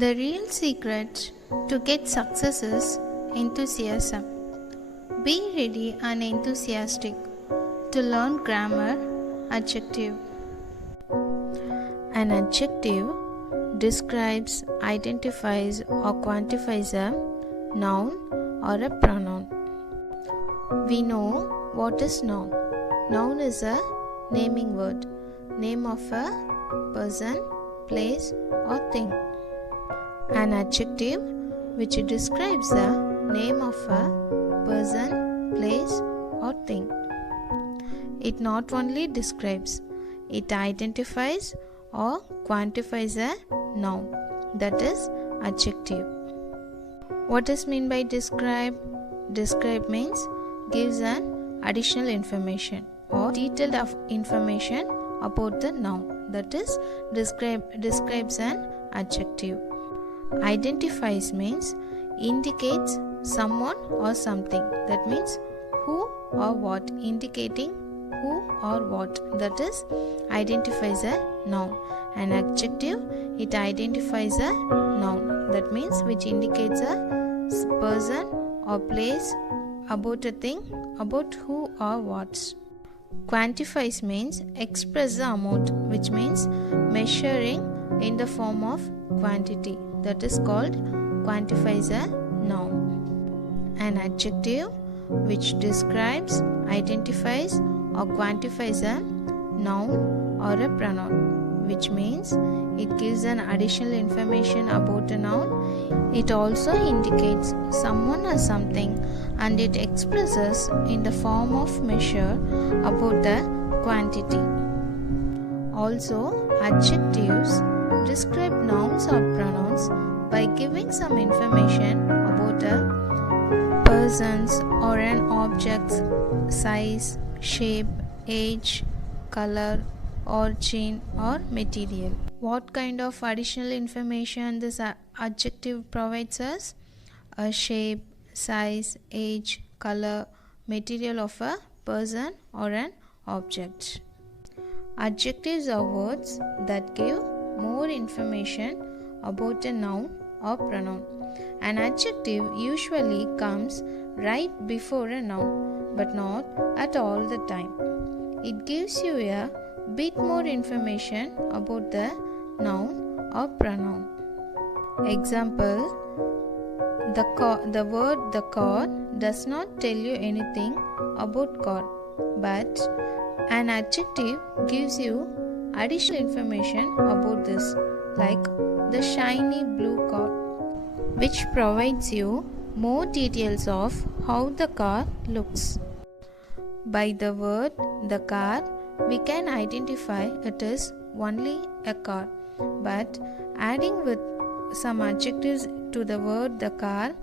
The real secret to get success is enthusiasm. Be ready and enthusiastic to learn grammar. Adjective. An adjective describes, identifies or quantifies a noun or a pronoun. We know what is noun. Noun is a naming word, name of a person, place or thing. An adjective which describes the name of a person, place or thing. It not only describes, it identifies or quantifies a noun, that is adjective. What is meant by describe? Describe means gives an additional information or detailed information about the noun, that is describes an adjective. Identifies means indicates someone or something, that means who or what, indicating who or what, that is identifies a noun. An adjective, it identifies a noun, that means which indicates a person or place, about a thing, about who or what. Quantifies means express the amount, which means measuring in the form of quantity, that is called quantifies a noun. An adjective which describes, identifies or quantifies a noun or a pronoun, which means it gives an additional information about a noun. It also indicates someone or something, and it expresses in the form of measure about the quantity. Also, adjectives describe nouns or pronouns by giving some information about a person's or an object's size, shape, age, color, origin or material. What kind of additional information this adjective provides us? A shape, size, age, color, material of a person or an object. Adjectives are words that give more information about a noun or pronoun. An adjective usually comes right before a noun, but not at all the time. It gives you a bit more information about the noun or pronoun. Example, the word the car does not tell you anything about car, but an adjective gives you additional information about this, like the shiny blue car, which provides you more details of how the car looks. By the word the car, we can identify it is only a car, but adding with some adjectives to the word the car,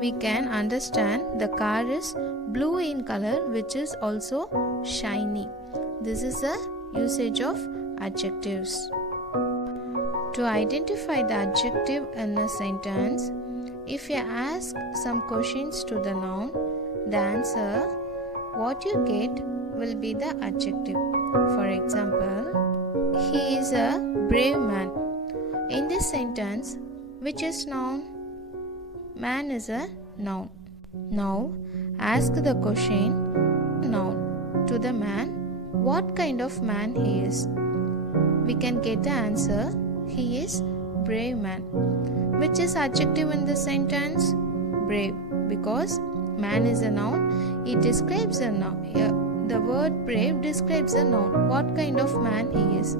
we can understand the car is blue in color, which is also shiny. This is a usage of adjectives. To identify the adjective in a sentence, if you ask some questions to the noun, the answer what you get will be the adjective. For example, he is a brave man. In this sentence, which is noun? Man is a noun. Now, ask the question noun to the man, what kind of man he is. We can get the answer, he is brave man. Which is adjective in this sentence? Brave, because man is a noun, it describes a noun. The word brave describes a noun. What kind of man he is?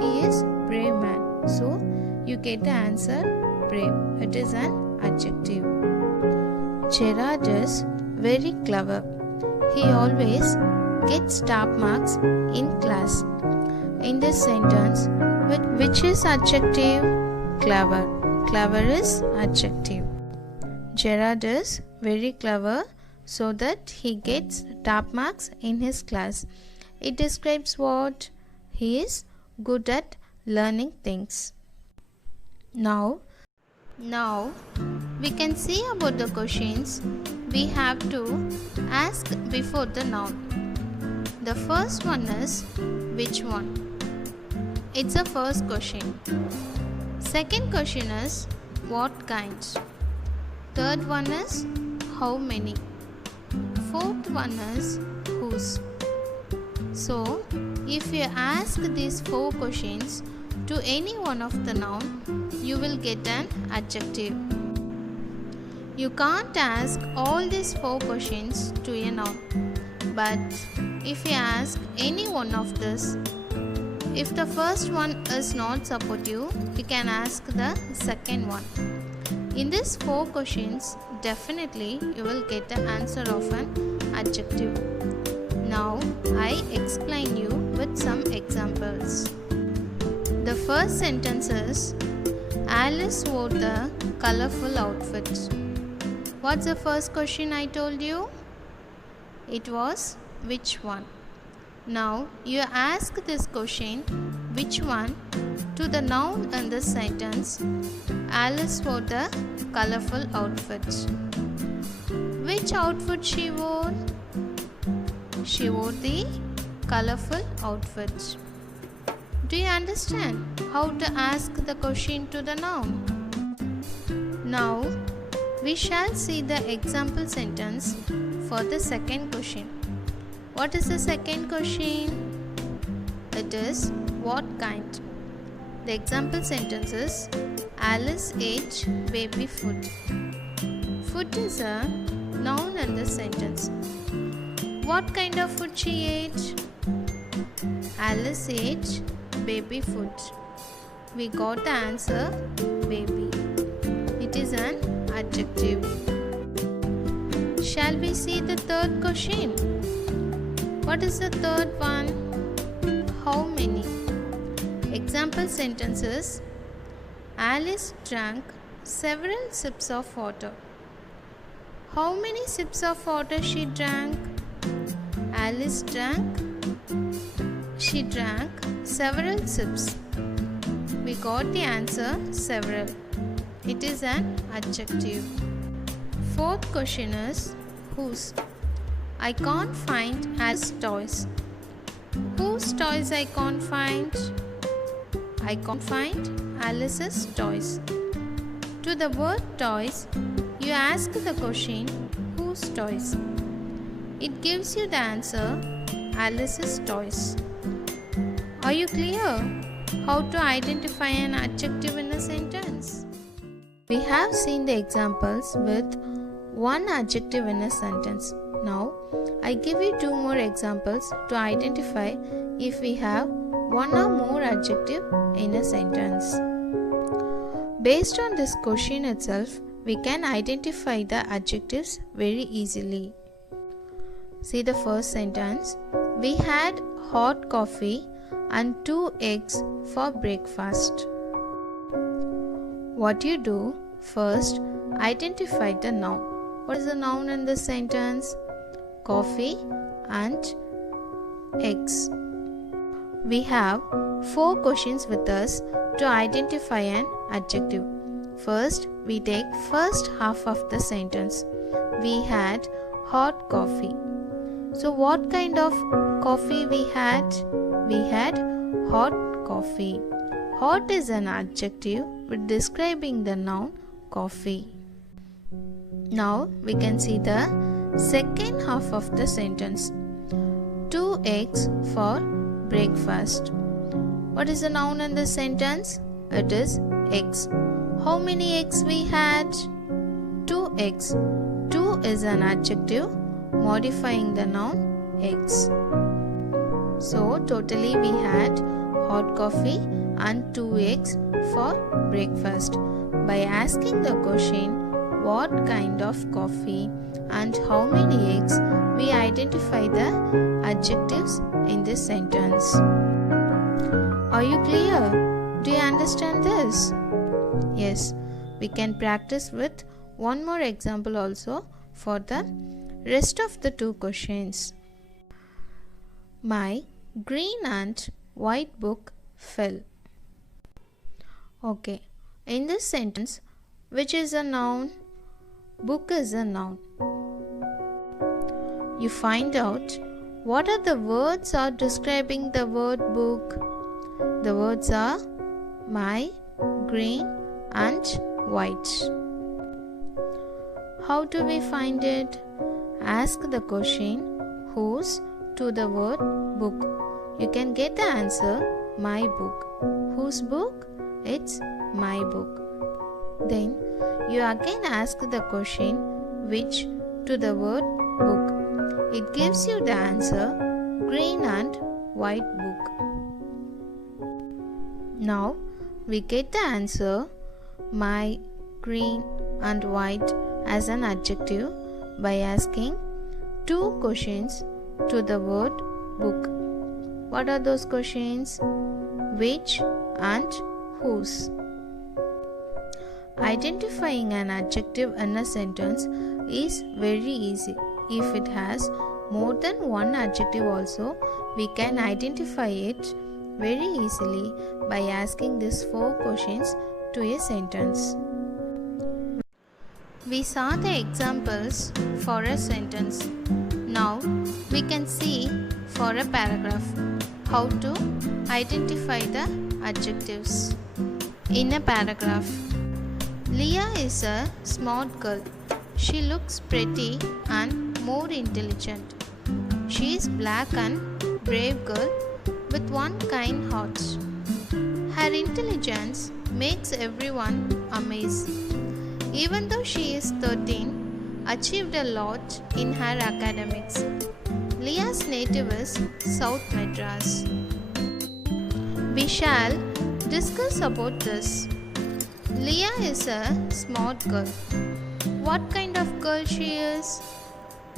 He is brave man. So, you get the answer brave. It is an adjective. Gerard is very clever. He always gets top marks in class. In this sentence, which is adjective? Clever. Clever is adjective. Gerard is very clever so that he gets top marks in his class. It describes what? He is good at learning things. Now we can see about the questions we have to ask before the noun. The first one is which one? It's the first question. Second question is what kind. Third one is how many. Fourth one is whose. So, if you ask these 4 questions to any one of the noun, you will get an adjective. You can't ask all these 4 questions to a noun, but if you ask any one of this, if the first one is not supportive, you can ask the second one. In these 4 questions, definitely you will get the answer of an adjective. Now, I explain you with some examples. The first sentence is, Alice wore the colorful outfit. What's the first question I told you? It was which one? Now, you ask this question, which one, to the noun in this sentence. Alice wore the colorful outfit. Which outfit she wore? She wore the colorful outfit. Do you understand how to ask the question to the noun? Now, we shall see the example sentence for the second question. What is the second question? It is what kind. The example sentence is, Alice ate baby food. Food is a noun in this sentence. What kind of food she ate? Alice ate baby food. We got the answer baby. It is an adjective. Shall we see the third question? What is the third one? How many? Example sentences, Alice drank several sips of water. How many sips of water she drank? Alice drank several sips. We got the answer several. It is an adjective. Fourth question is whose. I can't find Alice's toys. Whose toys I can't find? I can't find Alice's toys. To the word toys, you ask the question whose toys. It gives you the answer Alice's toys. Are you clear how to identify an adjective in a sentence? We have seen the examples with one adjective in a sentence. Now, I give you 2 more examples to identify if we have one or more adjective in a sentence. Based on this question itself, we can identify the adjectives very easily. See the first sentence. We had hot coffee and 2 eggs for breakfast. What you do? First, identify the noun. What is the noun in this sentence? Coffee and eggs. We have 4 questions with us to identify an adjective. First, we take first half of the sentence. We had hot coffee. So what kind of coffee we had? We had hot coffee. Hot is an adjective with describing the noun coffee. Now we can see the second half of the sentence. 2 eggs for breakfast. What is the noun in this sentence? It is eggs. How many eggs we had? 2 eggs. 2 is an adjective modifying the noun eggs. So totally we had hot coffee and 2 eggs for breakfast. By asking the question what kind of coffee and how many eggs, we identify the adjectives in this sentence. Are you clear? Do you understand this? Yes, we can practice with one more example also for the rest of the 2 questions. My green and white book fell. Okay, in this sentence, which is a noun? Book is a noun. You find out what are the words are describing the word book. The words are my, green and white. How do we find it? Ask the question whose to the word book. You can get the answer my book. Whose book? It's my book. Then you again ask the question which to the word book. It gives you the answer green and white book. Now we get the answer my, green and white as an adjective by asking two questions to the word book. What are those questions? Which and whose. Identifying an adjective in a sentence is very easy. If it has more than one adjective also, we can identify it very easily by asking these 4 questions to a sentence. We saw the examples for a sentence. Now we can see for a paragraph how to identify the adjectives. In a paragraph, Leah is a smart girl. She looks pretty and more intelligent. She is black and brave girl with one kind heart. Her intelligence makes everyone amazed. Even though she is 13, achieved a lot in her academics. Leah's native is South Madras. We shall discuss about this. Leah is a smart girl. What kind of girl she is?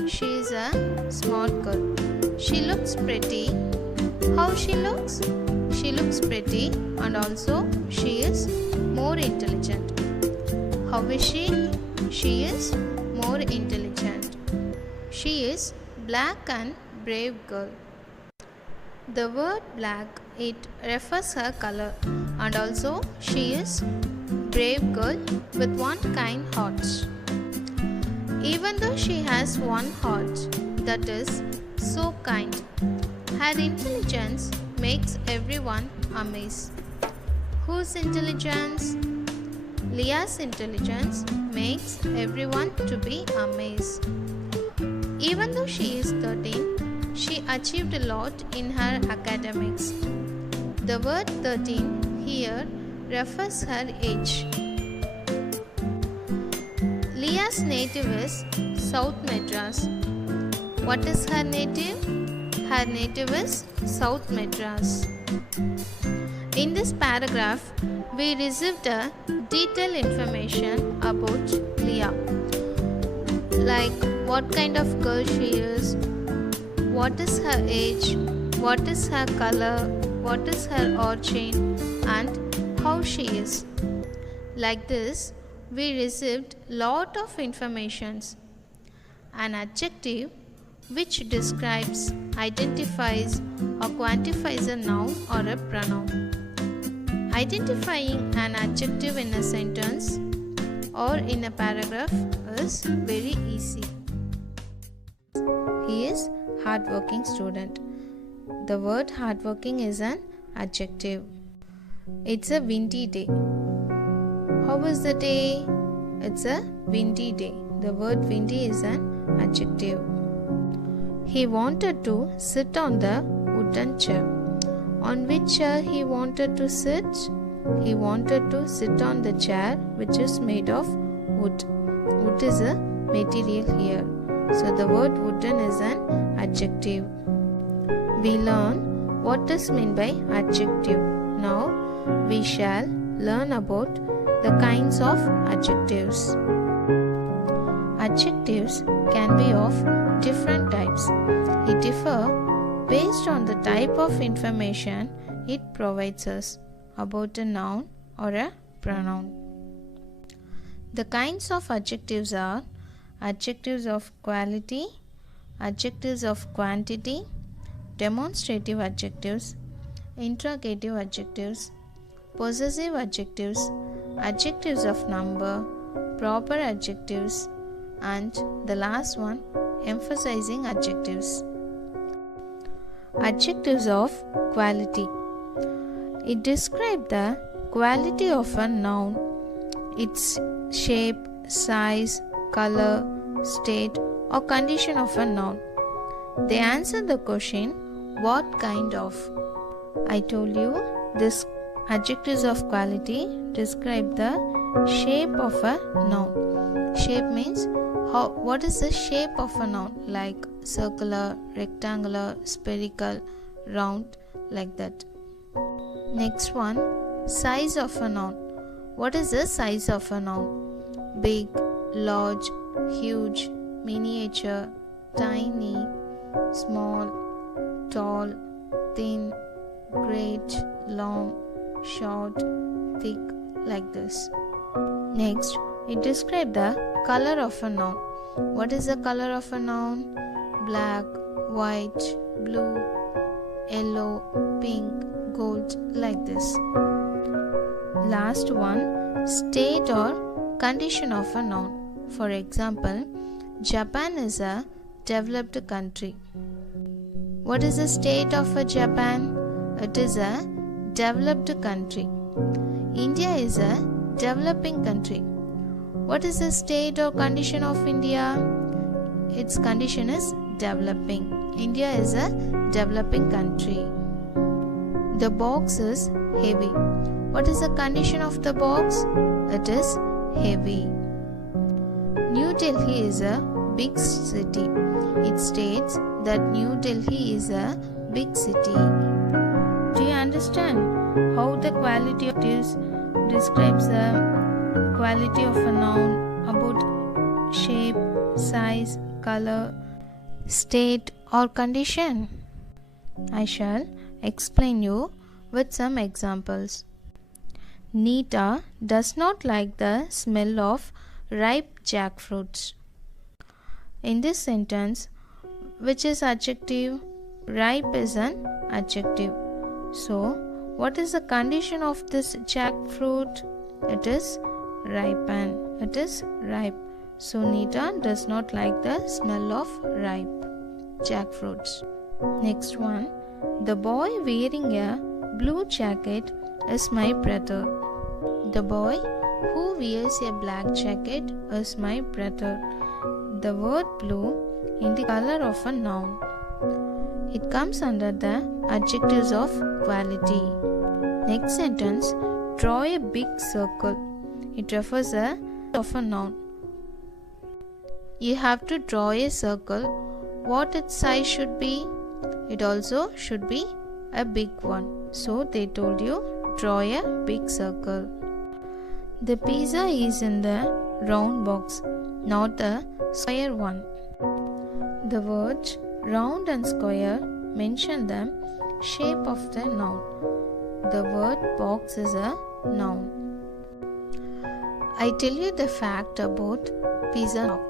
She is a smart girl. She looks pretty. How she looks? She looks pretty and also she is more intelligent. How is she? She is more intelligent. She is black and brave girl. The word black, it refers her color, and also she is brave girl with one kind heart. Even though she has one heart that is so kind, her intelligence makes everyone amazed. Whose intelligence? Leah's intelligence makes everyone to be amazed. Even though she is 13, she achieved a lot in her academics. The word 13 here refers her age. Leah's native is South Madras. What is her native? Her native is South Madras. In this paragraph, we received a detailed information about Leah, like what kind of girl she is, what is her age, what is her color, what is her origin, and how she is. Like this, we received lot of informations. An adjective which describes, identifies, or quantifies a noun or a pronoun. Identifying an adjective in a sentence or in a paragraph is very easy. He is hardworking student. The word hardworking is an adjective. It's a windy day. How was the day? It's a windy day. The word windy is an adjective. He wanted to sit on the wooden chair. On which chair he wanted to sit? He wanted to sit on the chair which is made of wood. Wood is a material here. So the word wooden is an adjective. We learn what is meant by adjective. Now we shall learn about the kinds of adjectives. Adjectives can be of different types. It differs based on the type of information it provides us about a noun or a pronoun. The kinds of adjectives are adjectives of quality, adjectives of quantity, demonstrative adjectives, interrogative adjectives, possessive adjectives, adjectives of number, proper adjectives, and the last one, emphasizing adjectives. Adjectives of quality. It describes the quality of a noun. its shape, size, color, state, or condition of a noun. They answer the question, what kind of? I told you this adjectives of quality describe the shape of a noun. Shape means what is the shape of a noun, like circular, rectangular, spherical, round, like that. Next one, size of a noun. What is the size of a noun? Big, large, huge, miniature, tiny, small, tall, thin, great, long, short, thick, like this. Next, it describes the color of a noun. What is the color of a noun? Black, white, blue, yellow, pink, gold, like this. Last one, state or condition of a noun. For example, Japan is a developed country. What is the state of a Japan? It is a developed country. India is a developing country. What is the state or condition of India? Its condition is developing. India is a developing country. The box is heavy. What is the condition of the box? It is heavy. New Delhi is a big city. It states that New Delhi is a big city. Do you understand how the quality of this describes the quality of a noun about shape, size, color, state or condition? I shall explain you with some examples. Nita does not like the smell of ripe jackfruits. In this sentence, which is adjective? Ripe is an adjective. So, what is the condition of this jackfruit? It is ripen. It is ripe. So, Nita does not like the smell of ripe jackfruits. Next one. The boy wearing a blue jacket is my brother. The boy who wears a black jacket is my brother. The word blue in the color of a noun. It comes under the adjectives of quality. Next sentence, draw a big circle. It refers of a noun. You have to draw a circle. What its size should be? It also should be a big one. So they told you, draw a big circle. The pizza is in the round box, not the square one. The words round and square mention the shape of the noun. The word box is a noun. I tell you the fact about pizza now.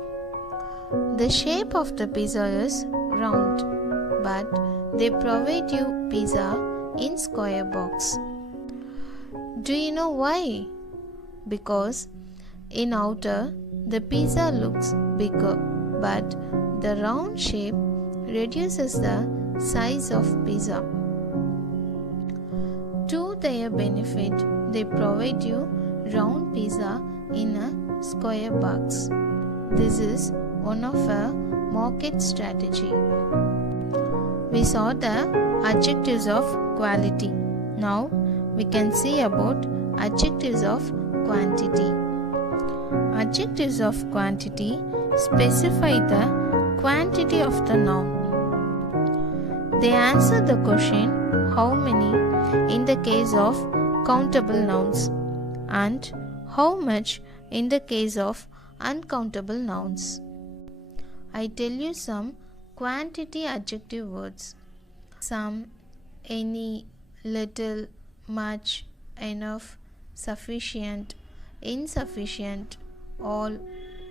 The shape of the pizza is round, but they provide you pizza in square box. Do you know why? Because in outer the pizza looks bigger, but the round shape reduces the size of pizza. To their benefit, they provide you round pizza in a square box. This is one of a market strategy. We saw the adjectives of quality. Now we can see about adjectives of quantity. Adjectives of quantity specify the quantity of the noun. They answer the question how many in the case of countable nouns and how much in the case of uncountable nouns. I tell you some quantity adjective words. Some, any, little, much, enough, sufficient, insufficient, all,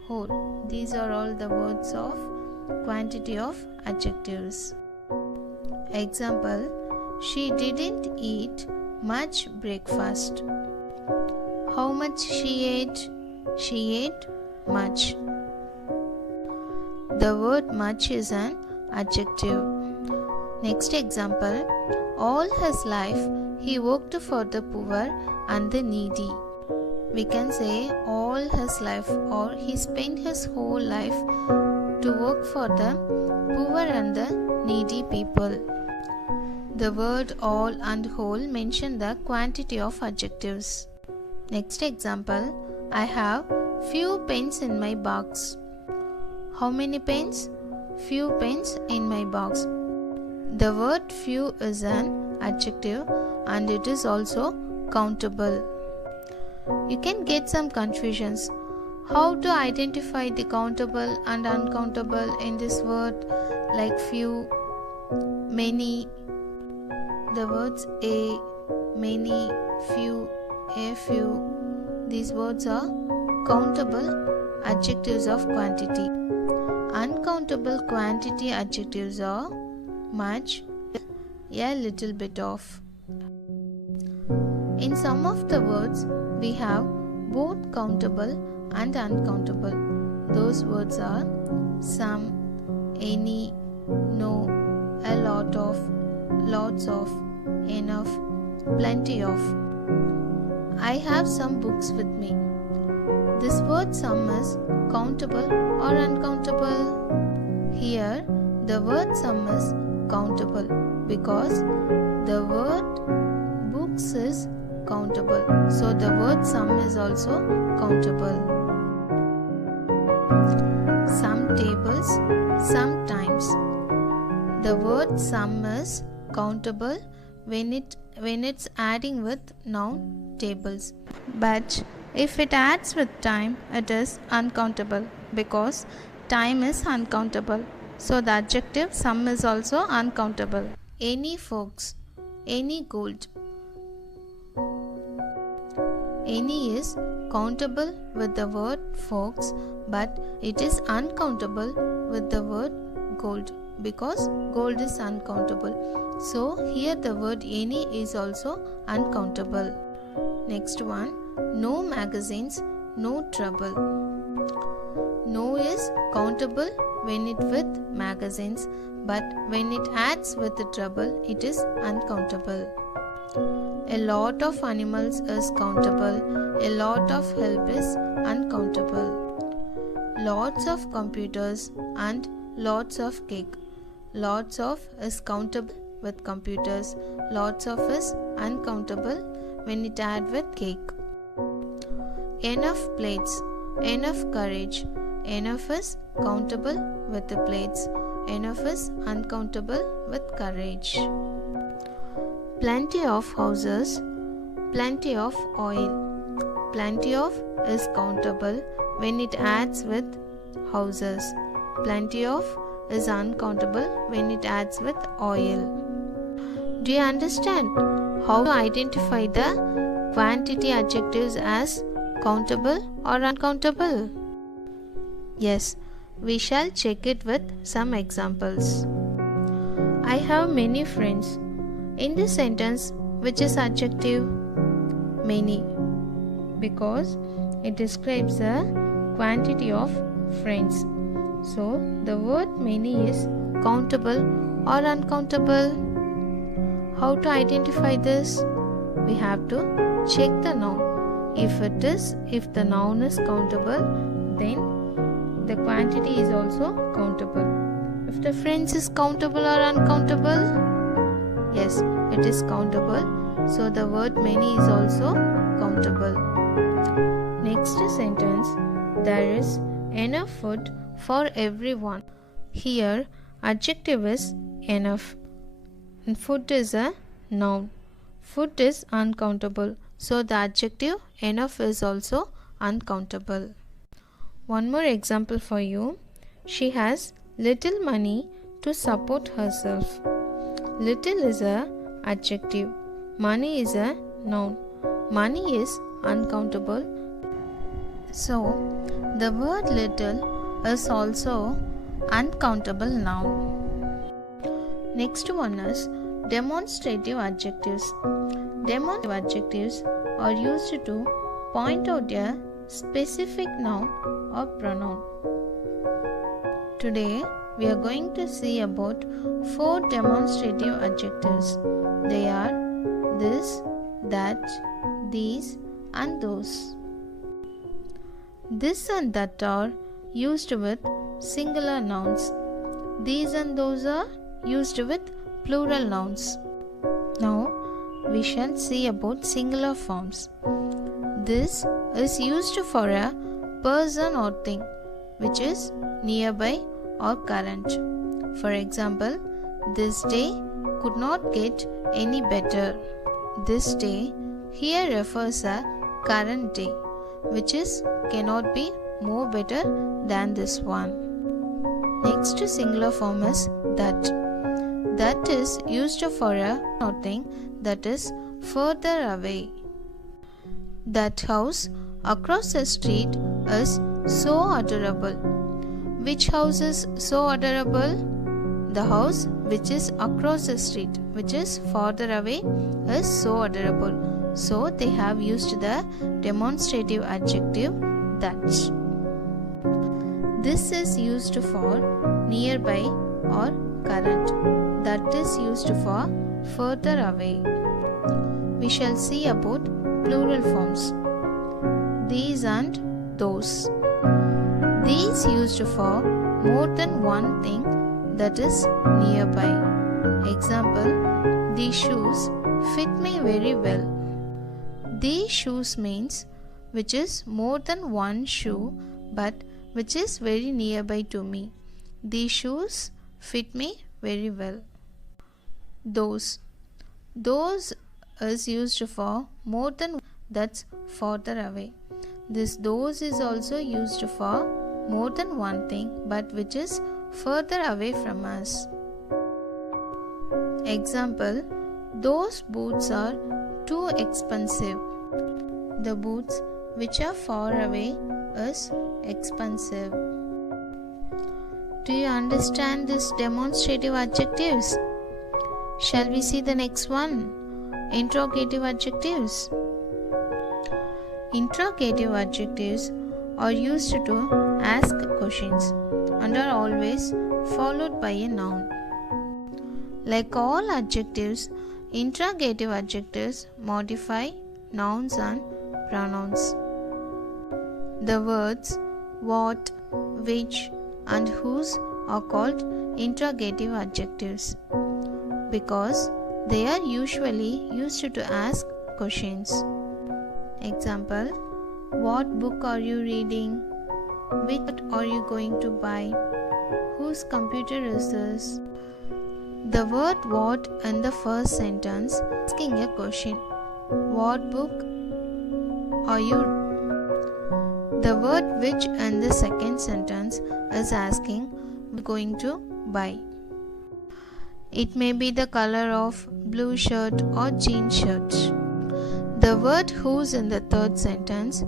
whole. These are all the words of quantity of adjectives. Example, she didn't eat much breakfast. How much she ate? She ate much. The word much is an adjective. Next example, all his life he worked for the poor and the needy. We can say all his life, or he spent his whole life to work for the poor and the needy people. The word all and whole mention the quantity of adjectives. Next example, I have few pens in my box. How many pens? Few pens in my box. The word few is an adjective and it is also countable. You can get some confusions. How to identify the countable and uncountable in this word, like few, many. The words a, many, few, a few. These words are countable adjectives of quantity. Uncountable quantity adjectives are much, a little bit of. In some of the words, we have both countable and uncountable. Those words are some, any, no, a lot of, lots of, enough, plenty of. I have some books with me. This word some is countable or uncountable? Here, the word some is countable because the word books is countable. So the word some is also countable. Some tables, sometimes. The word some is countable when it's adding with noun tables. But if it adds with time, it is uncountable because time is uncountable. So the adjective some is also uncountable. Any folks, any gold. Any is countable with the word folks, but it is uncountable with the word gold because gold is uncountable. So here the word any is also uncountable. Next one, no magazines, no trouble. No is countable when it with magazines, but when it adds with the trouble, it is uncountable. A lot of animals is countable. A lot of help is uncountable. Lots of computers and lots of cake. Lots of is countable with computers. Lots of is uncountable when it add with cake. Enough plates. Enough courage. Enough is countable with the plates. Enough is uncountable with courage. Plenty of houses, plenty of oil. Plenty of is countable when it adds with houses. Plenty of is uncountable when it adds with oil. Do you understand how to identify the quantity adjectives as countable or uncountable? Yes, we shall check it with some examples. I have many friends. In this sentence, which is adjective? Many, because it describes the quantity of friends. So, the word many is countable or uncountable. How to identify this? We have to check the noun. If the noun is countable, then the quantity is also countable. If the friends is countable or uncountable? Yes, it is countable. So the word many is also countable. Next sentence, there is enough food for everyone. Here, adjective is enough. And food is a noun. Food is uncountable. So the adjective enough is also uncountable. One more example for you. She has little money to support herself. Little is a adjective. Money is a noun. Money is uncountable. So, the word little is also uncountable noun. Next one is demonstrative adjectives. Demonstrative adjectives are used to point out a specific noun or pronoun. Today, we are going to see about 4 demonstrative adjectives. They are this, that, these and those. This and that are used with singular nouns. These and those are used with plural nouns. Now we shall see about singular forms. This is used for a person or thing which is nearby or current. For example, this day could not get any better. This day here refers a current day which is cannot be more better than this one. Next singular form is that. That is used for a thing that is further away. That house across the street is so adorable. Which house is so adorable? The house which is across the street, which is farther away, is so adorable. So they have used the demonstrative adjective that. This is used for nearby or current. That is used for further away. We shall see about plural forms. These and those. These used for more than one thing that is nearby. Example, these shoes fit me very well. These shoes means which is more than one shoe but which is very nearby to me. These shoes fit me very well. Those is used for more than that's farther away. This those is also used for more than one thing but which is further away from us. Example, those boots are too expensive. The boots which are far away is expensive. Do you understand these demonstrative adjectives? Shall we see the next one? Interrogative adjectives. Interrogative adjectives are used to ask questions and are always followed by a noun. Like all adjectives, interrogative adjectives modify nouns and pronouns. The words what, which, and whose are called interrogative adjectives because they are usually used to ask questions. Example, what book are you reading? Which are you going to buy? Whose computer is this? The word what in the first sentence asking a question. What book are you? The word which in the second sentence is asking going to buy. It may be the color of blue shirt or jean shirt. The word whose in the third sentence,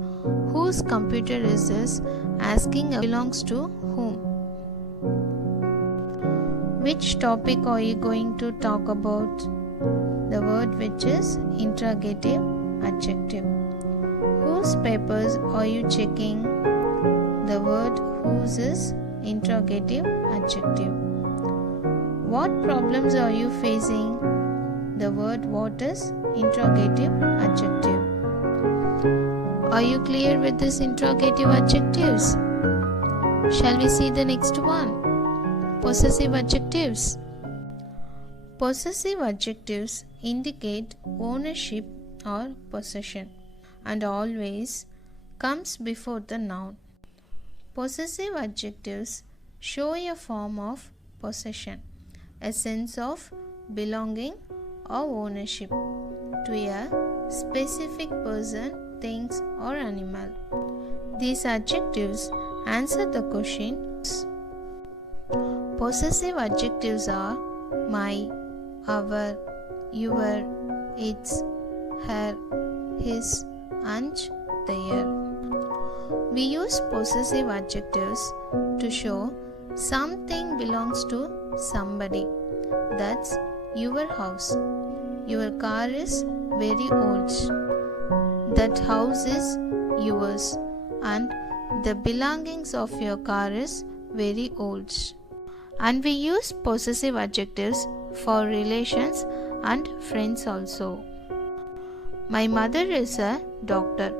whose computer is this, asking belongs to whom. Which topic are you going to talk about? The word which is interrogative adjective. Whose papers are you checking? The word whose is interrogative adjective. What problems are you facing? The word what is interrogative adjective. Are you clear with these interrogative adjectives? Shall we see the next one? Possessive adjectives. Possessive adjectives indicate ownership or possession and always comes before the noun. Possessive adjectives show a form of possession, a sense of belonging or ownership to a specific person, things, or animal. These adjectives answer the question. Possessive adjectives are my, our, your, its, her, his, and their. We use possessive adjectives to show something belongs to somebody. That's your house. Your car is very old. That house is yours. And the belongings of your car is very old. And we use possessive adjectives for relations and friends also. My mother is a doctor.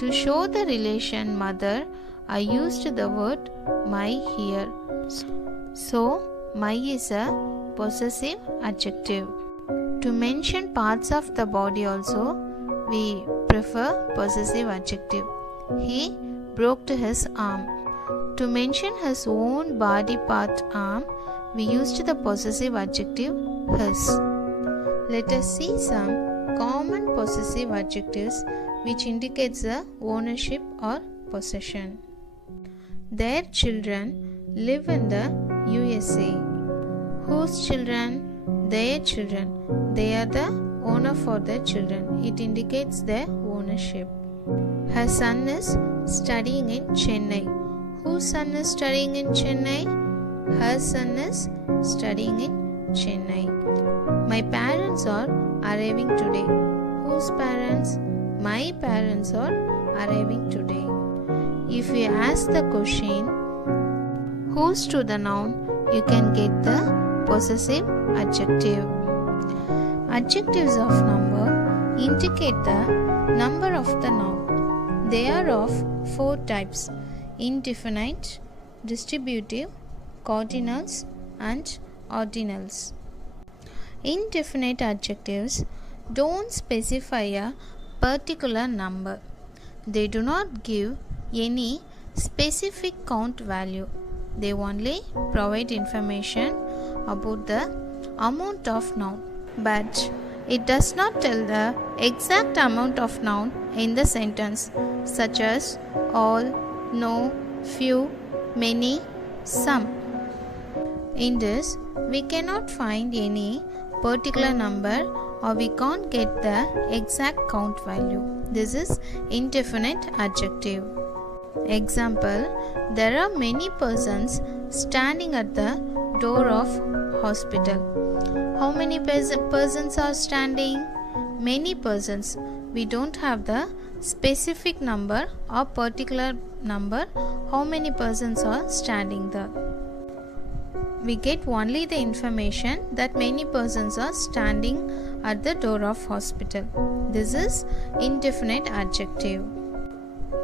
To show the relation mother, I used the word my here. So, my is a possessive adjective. To mention parts of the body also, we prefer possessive adjective. He broke his arm. To mention his own body part arm, we used the possessive adjective his. Let us see some common possessive adjectives which indicates the ownership or possession. Their children live in the USA. Whose children? Their children. They are the owner for their children. It indicates their ownership. Her son is studying in Chennai. Whose son is studying in Chennai? Her son is studying in Chennai. My parents are arriving today. Whose parents? My parents are arriving today. If you ask the question, whose to the noun, you can get the possessive adjective. Adjectives of number indicate the number of the noun. They are of 4 types: indefinite, distributive, cardinals and ordinals. Indefinite adjectives don't specify a particular number. They do not give any specific count value. They only provide information about the amount of noun, but it does not tell the exact amount of noun in the sentence, such as all, no, few, many, some. In this, we cannot find any particular number or we can't get the exact count value. This is indefinite adjective. Example, there are many persons standing at the door of hospital. How many persons are standing? Many persons. We don't have the specific number or particular number how many persons are standing there. We get only the information that many persons are standing at the door of hospital. This is indefinite adjective.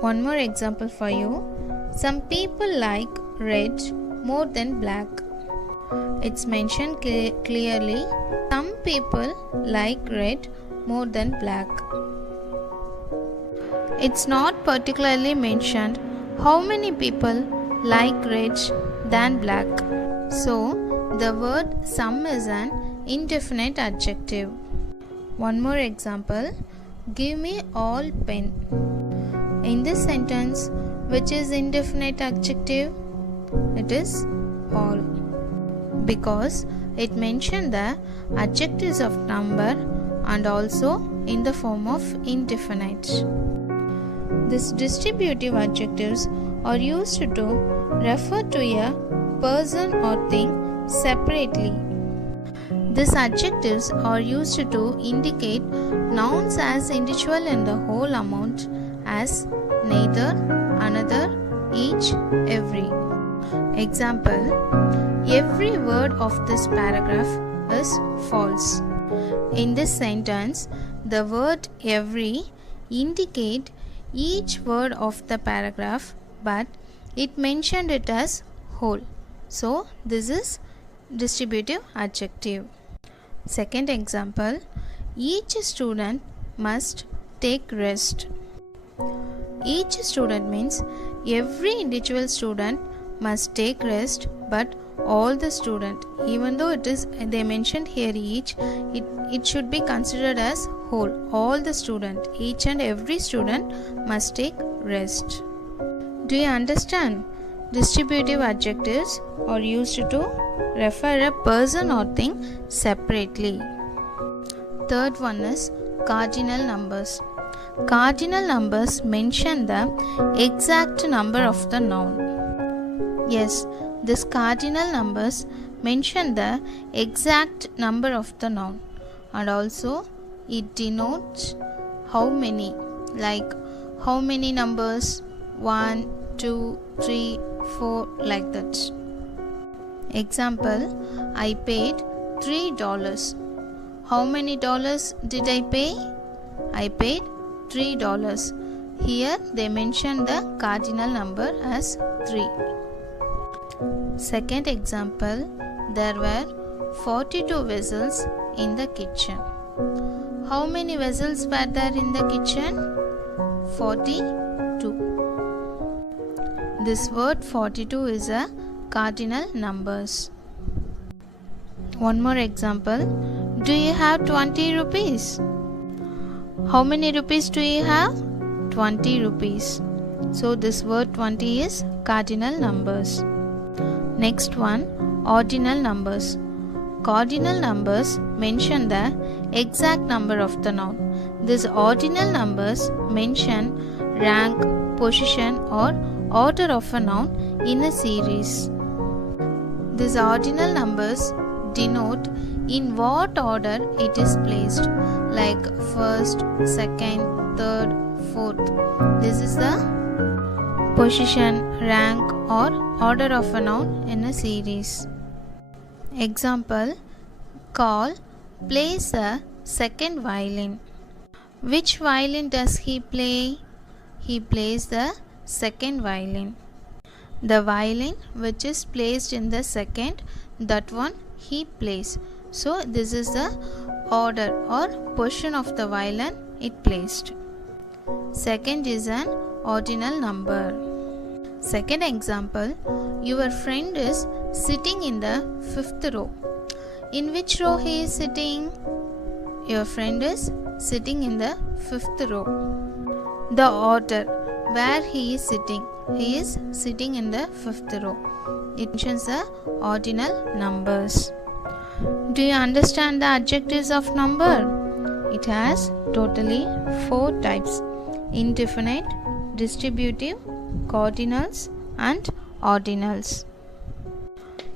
One more example for you. Some people like red more than black. It's mentioned clearly. Some people like red more than black. It's not particularly mentioned how many people like red than black. So, the word some is an indefinite adjective. One more example. Give me all pen. In this sentence, which is indefinite adjective? It is all, because it mentioned the adjectives of number and also in the form of indefinite. These distributive adjectives are used to refer to a person or thing separately. These adjectives are used to indicate nouns as individual in the whole amount, as neither, another, each, every. Example, every word of this paragraph is false. In this sentence, the word every indicate each word of the paragraph, but it mentioned it as whole. So, this is distributive adjective. Second example, each student must take rest. Each student means every individual student must take rest, but all the student, even though it is they mentioned here each, it should be considered as whole. All the student, each and every student must take rest. Do you understand? Distributive adjectives are used to refer a person or thing separately. Third one is cardinal numbers. Cardinal numbers mention the exact number of the noun. Yes, these cardinal numbers mention the exact number of the noun, and also it denotes how many, like how many numbers, 1, 2, 3, 4, like that. Example, I paid $3. How many dollars did I pay? I paid $3. Here they mention the cardinal number as 3. Second example, there were 42 vessels in the kitchen. How many vessels were there in the kitchen? 42. This word 42 is a cardinal numbers. One more example. Do you have 20 rupees? How many rupees do you have? 20 rupees. So this word 20 is cardinal numbers. Next one, ordinal numbers. Cardinal numbers mention the exact number of the noun. These ordinal numbers mention rank, position or order of a noun in a series. These ordinal numbers denote in what order it is placed, like first, second, third, fourth. This is the position, rank or order of a noun in a series. Example, Carl plays a second violin. Which violin does he play? He plays the second violin. The violin which is placed in the second, that one he plays. So this is the order or position of the violin it placed. Second is an ordinal number. Second example, your friend is sitting in the 5th row. In which row he is sitting? Your friend is sitting in the 5th row. The order where he is sitting. He is sitting in the 5th row. It mentions the ordinal numbers. Do you understand the adjectives of number? It has totally 4 types: indefinite, distributive, cardinals and ordinals.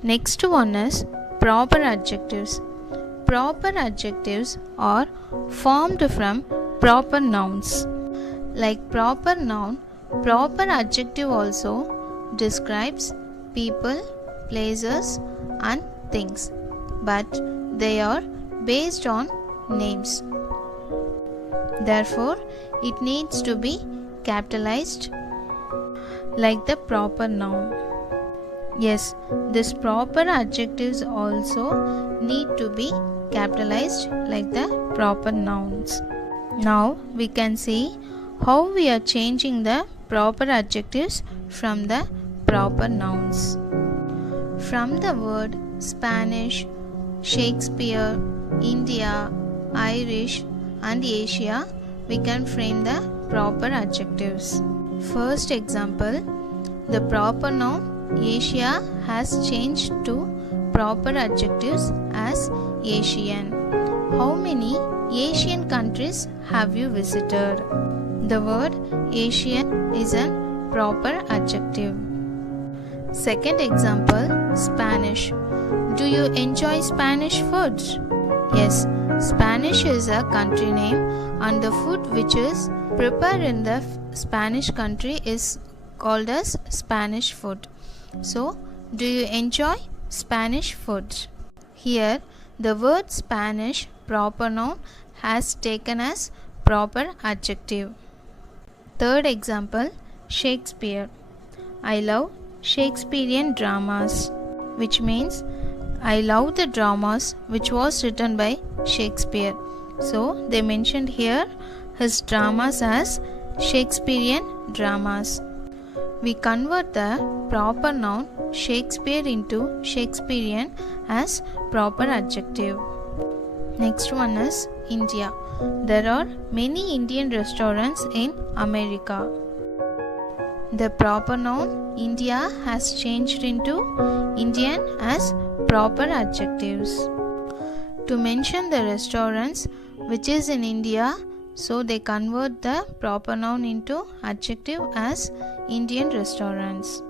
Next one is proper adjectives. Proper adjectives are formed from proper nouns. Like proper noun, proper adjective also describes people, places and things, but they are based on names. Therefore, it needs to be capitalized like the proper noun. Yes, these proper adjectives also need to be capitalized like the proper nouns. Now we can see how we are changing the proper adjectives from the proper nouns. From the word Spanish, Shakespeare, India, Irish and Asia, we can frame the proper adjectives. First example, the proper noun Asia has changed to proper adjectives as Asian. How many Asian countries have you visited? The word Asian is a proper adjective. Second example, Spanish. Do you enjoy Spanish food? Yes, Spanish is a country name and the food which is prepared in the Spanish country is called as Spanish food. So, do you enjoy Spanish food? Here, the word Spanish proper noun has taken as proper adjective. Third example, Shakespeare. I love Shakespearean dramas, which means I love the dramas which was written by Shakespeare. So, they mentioned here his dramas as Shakespearean dramas. We convert the proper noun Shakespeare into Shakespearean as proper adjective. Next one is India. There are many Indian restaurants in America. The proper noun India has changed into Indian as proper adjectives. To mention the restaurants which is in India, so they convert the proper noun into adjective as Indian restaurants.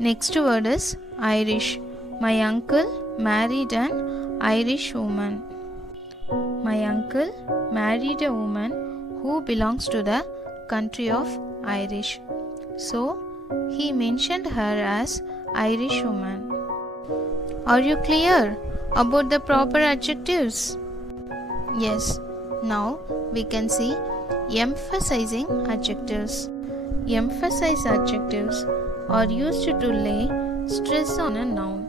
Next word is Irish. My uncle married an Irish woman. My uncle married a woman who belongs to the country of Irish. So, he mentioned her as Irish woman. Are you clear about the proper adjectives? Yes. Now we can see Emphasizing adjectives. Emphasize adjectives are used to lay stress on a noun.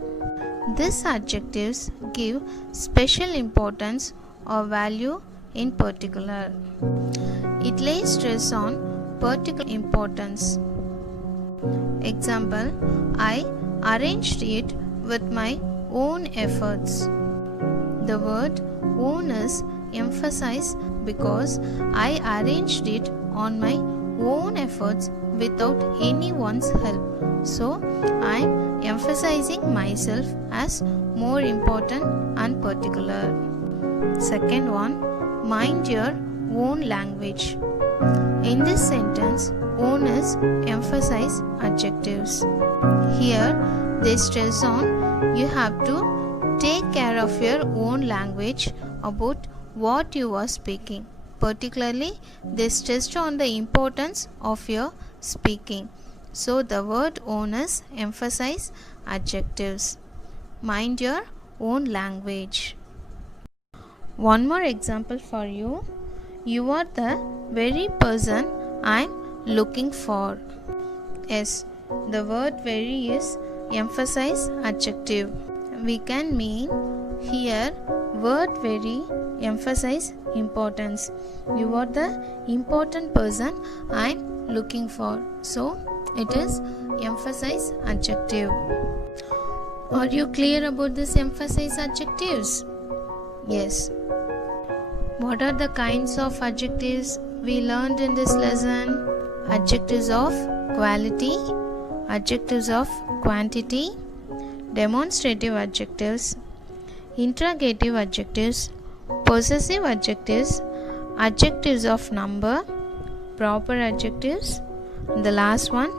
These adjectives give special importance or value in particular. It lays stress on particular importance. Example, I arranged it with my own efforts. The word own is emphasized because I arranged it on my own efforts without anyone's help. So, I am emphasizing myself as more important and particular. Second one, mind your own language. In this sentence, own is emphasize adjectives. Here, they stress on you have to take care of your own language about what you are speaking. Particularly, they stressed on the importance of your speaking. So, the word own is emphasize adjectives. Mind your own language. One more example for you. You are the very person I am looking for. Yes, the word very is emphasize adjective. We can mean here word very emphasize importance. You are the important person I am looking for. So it is emphasize adjective. Are you clear about this emphasize adjectives? Yes. What are the kinds of adjectives we learned in this lesson? Adjectives of quality, adjectives of quantity, demonstrative adjectives, interrogative adjectives, possessive adjectives, adjectives of number, proper adjectives, and the last one,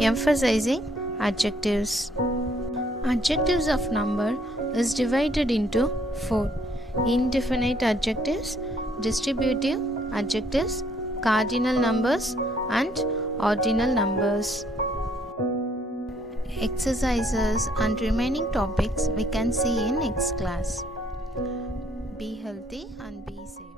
emphasizing adjectives. Adjectives of number is divided into 4: indefinite adjectives, distributive adjectives, cardinal numbers, and ordinal numbers. Exercises and remaining topics we can see in next class. Be healthy and be safe.